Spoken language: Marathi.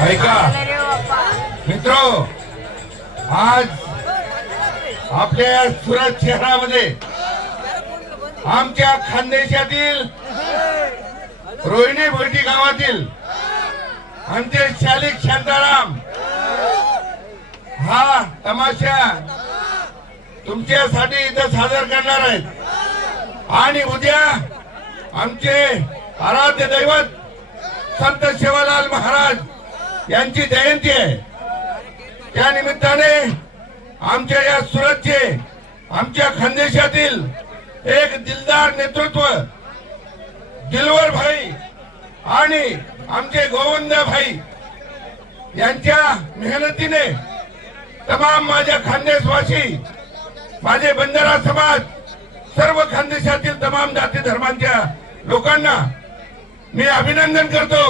ऐका मित्रो, आज आपल्या सुरत शहरामध्ये आमच्या खानदेशातील रोहिणी भोईटी गावातील आमचे शालिक शांताराम हा तमाशा तुमच्यासाठी इथं सादर करणार आहेत। आणि उद्या आमचे आराध्य दैवत संत सेवालाल महाराज यांची जयंती आहे। त्या निमित्ताने आमच्या या सुरतचे आमच्या खानदेशातील एक दिलदार नेतृत्व दिलवर भाई आणि आमचे गोविंद भाई यांच्या मेहनतीने तमाम माझ्या खानदेशवासी, माझे बंजारा समाज, सर्व खानदेशातील तमाम जाती धर्मांच्या लोकांना मी अभिनंदन करतो।